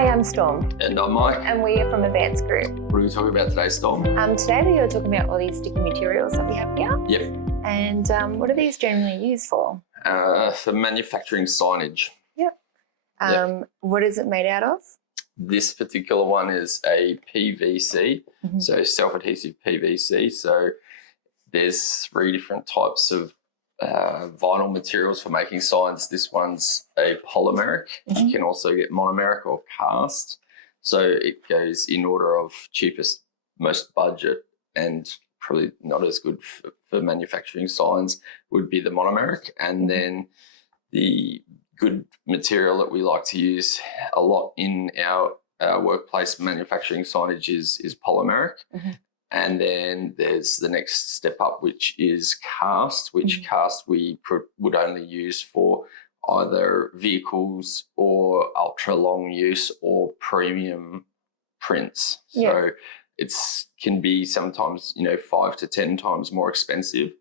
Hi, I'm Storm. And I'm Mike. And we are from Advanced Group. What are we talking about today, Storm? Today we are talking about all these sticky materials that we have here. Yep. And what are these generally used for? For manufacturing signage. Yep. What is it made out of? This particular one is a PVC, so self-adhesive PVC. So there's 3 different types of vinyl materials for making signs. This one's a polymeric. You can also get monomeric or cast. So it goes in order of cheapest, most budget, and probably not as good for manufacturing signs would be the monomeric. And then the good material that we like to use a lot in our workplace manufacturing signage is polymeric. And then there's the next step up, which is cast, which cast we would only use for either vehicles or ultra long use or premium prints. So it's can be sometimes 5 to 10 times more expensive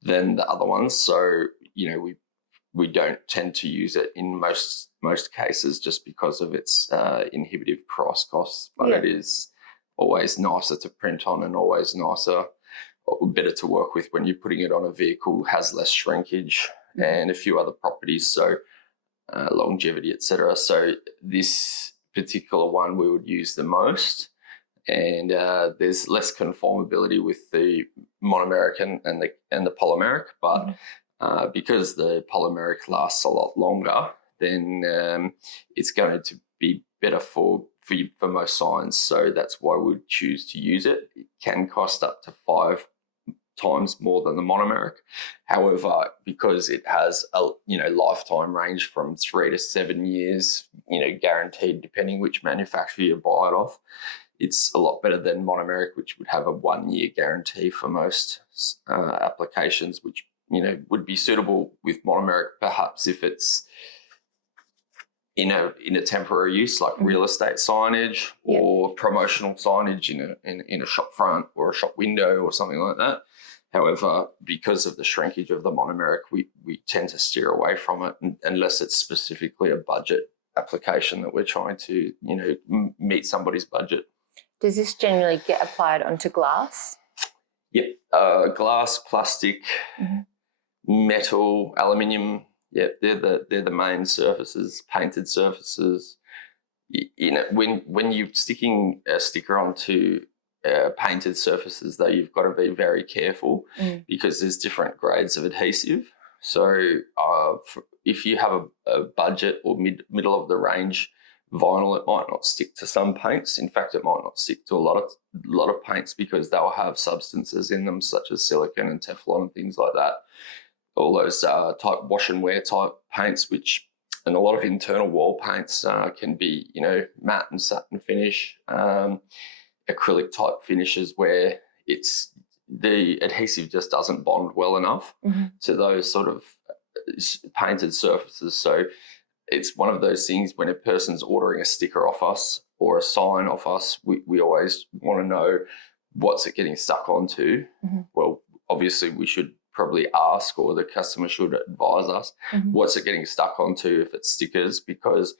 than the other ones. So we don't tend to use it in most cases just because of its inhibitive price costs, but it is always nicer to print on and always nicer or better to work with when you're putting it on a vehicle, has less shrinkage and a few other properties, so longevity, etc. So this particular one we would use the most, and there's less conformability with the monomeric and the polymeric, but because the polymeric lasts a lot longer, then it's going to be better for most signs. So that's why we'd choose to use it. It can cost up to 5 times more than the monomeric. However, because it has a lifetime range from 3 to 7 years, guaranteed, depending which manufacturer you buy it off, it's a lot better than monomeric, which would have a 1-year guarantee for most applications, which would be suitable with monomeric, perhaps if it's in a temporary use, like real estate signage or promotional signage in a shop front or a shop window or something like that. However, because of the shrinkage of the monomeric, we tend to steer away from it unless it's specifically a budget application that we're trying to meet somebody's budget. Does this generally get applied onto glass? Yep, glass, plastic, metal, aluminium. Yeah, they're the main surfaces, painted surfaces. When you're sticking a sticker onto painted surfaces, though, you've got to be very careful because there's different grades of adhesive. So if you have a budget or middle of the range vinyl, it might not stick to some paints. In fact, it might not stick to a lot of paints because they'll have substances in them such as silicone and Teflon and things like that. All those type wash and wear type paints, and a lot of internal wall paints can be, matte and satin finish, acrylic type finishes where the adhesive just doesn't bond well enough to those sort of painted surfaces. So it's one of those things when a person's ordering a sticker off us or a sign off us, we always want to know what's it getting stuck onto. Well, obviously we should probably ask, or the customer should advise us, what's it getting stuck onto if it's stickers, because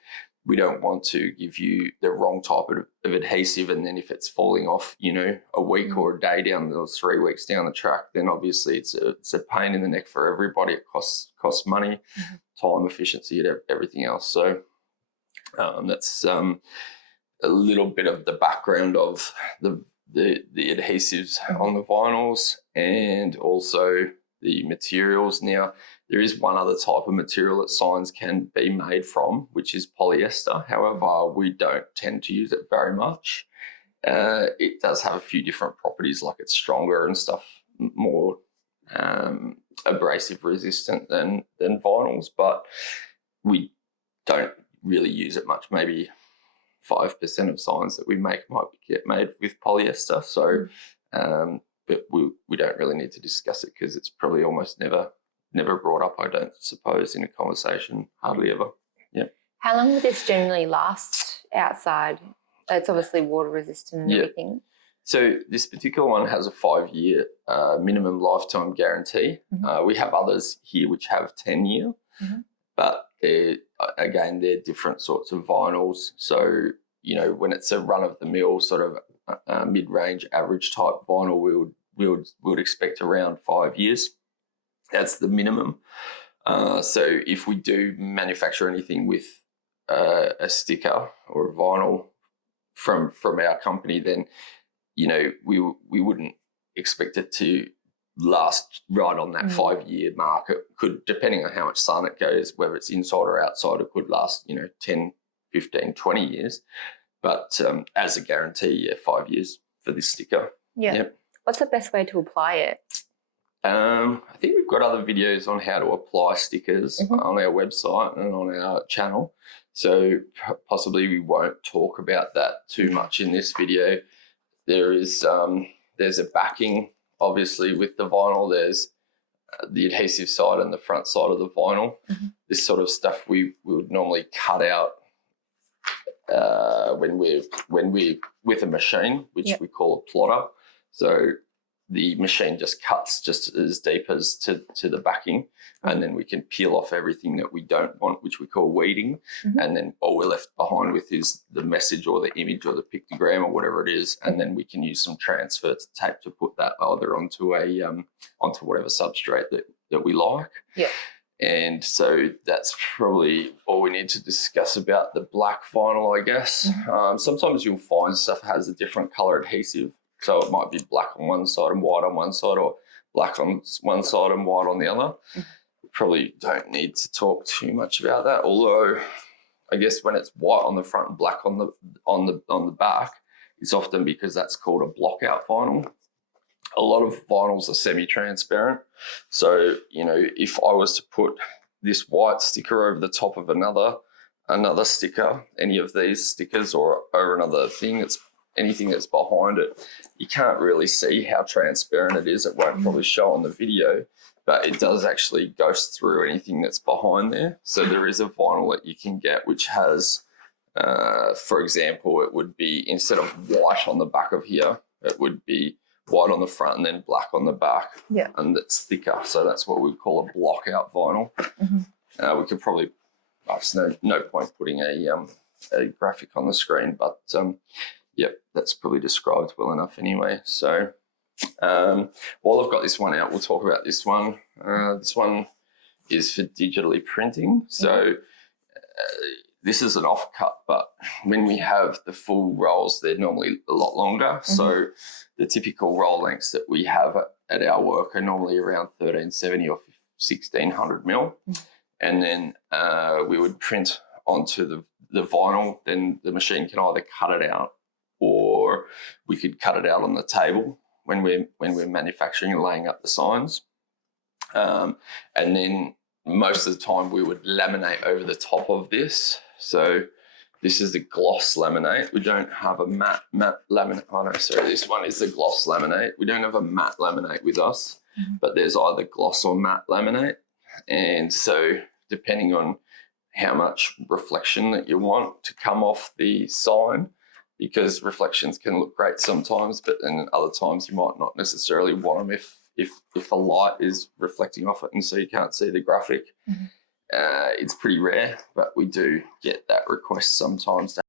we don't want to give you the wrong type of adhesive, and then if it's falling off, a week or a day down or 3 weeks down the track, then obviously it's a pain in the neck for everybody. It costs money, time, efficiency, and everything else. So that's a little bit of the background of the adhesives on the vinyls and also the materials. Now, there is one other type of material that signs can be made from, which is polyester. However, we don't tend to use it very much. It does have a few different properties, like it's stronger and stuff, more abrasive resistant than vinyls, but we don't really use it much. Maybe 5% of signs that we make might get made with polyester. So, but we don't really need to discuss it because it's probably almost never brought up, I don't suppose, in a conversation, hardly ever. Yeah. How long would this generally last outside? It's obviously water resistant and everything. So this particular one has a 5-year minimum lifetime guarantee. We have others here which have 10-year. but they're different sorts of vinyls. So, you know, when it's a run-of-the-mill sort of mid-range average type vinyl, we would expect around 5 years. That's the minimum. So if we do manufacture anything with a sticker or a vinyl from our company, then, you know, we wouldn't expect it to last right on that 5 year mark. It could, depending on how much sun it goes, whether it's inside or outside, it could last, you know, 10, 15, 20 years. But as a guarantee, 5 years for this sticker. Yeah. Yep. What's the best way to apply it? I think we've got other videos on how to apply stickers on our website and on our channel. So possibly we won't talk about that too much in this video. There's a backing, obviously, with the vinyl. There's the adhesive side and the front side of the vinyl. This sort of stuff we would normally cut out when we're with a machine, which we call a plotter. So the machine just cuts just as deep as to the backing, and then we can peel off everything that we don't want, which we call weeding, and then all we're left behind with is the message or the image or the pictogram or whatever it is, and then we can use some transfer tape to put that either onto onto whatever substrate that we like. Yeah. And so that's probably all we need to discuss about the black vinyl, I guess. Sometimes you'll find stuff has a different color adhesive. So it might be black on one side and white on one side, or black on one side and white on the other. We probably don't need to talk too much about that. Although I guess when it's white on the front and black on the back, it's often because that's called a blockout vinyl. A lot of vinyls are semi-transparent. So, you know, if I was to put this white sticker over the top of another sticker, any of these stickers, or over another thing, anything that's behind it, you can't really see how transparent it is. It won't probably show on the video, but it does actually ghost through anything that's behind there. So there is a vinyl that you can get which has, for example, it would be, instead of white on the back of here, it would be white on the front and then black on the back. Yeah. And it's thicker. So that's what we call a blockout vinyl. We could probably, there's no point putting a graphic on the screen, but yep, that's probably described well enough anyway. So while I've got this one out, we'll talk about this one. This one is for digitally printing. So this is an offcut, but when we have the full rolls, they're normally a lot longer. So the typical roll lengths that we have at our work are normally around 1370 or 1600 mil. And then we would print onto the vinyl. Then the machine can either cut it out, or we could cut it out on the table when we're manufacturing and laying up the signs. And then most of the time we would laminate over the top of this. So this is the gloss laminate. We don't have a matte laminate. Oh no, sorry, this one is the gloss laminate. We don't have a matte laminate with us, but there's either gloss or matte laminate. And so depending on how much reflection that you want to come off the sign, because reflections can look great sometimes, but then other times you might not necessarily want them if a light is reflecting off it and so you can't see the graphic. It's pretty rare, but we do get that request sometimes to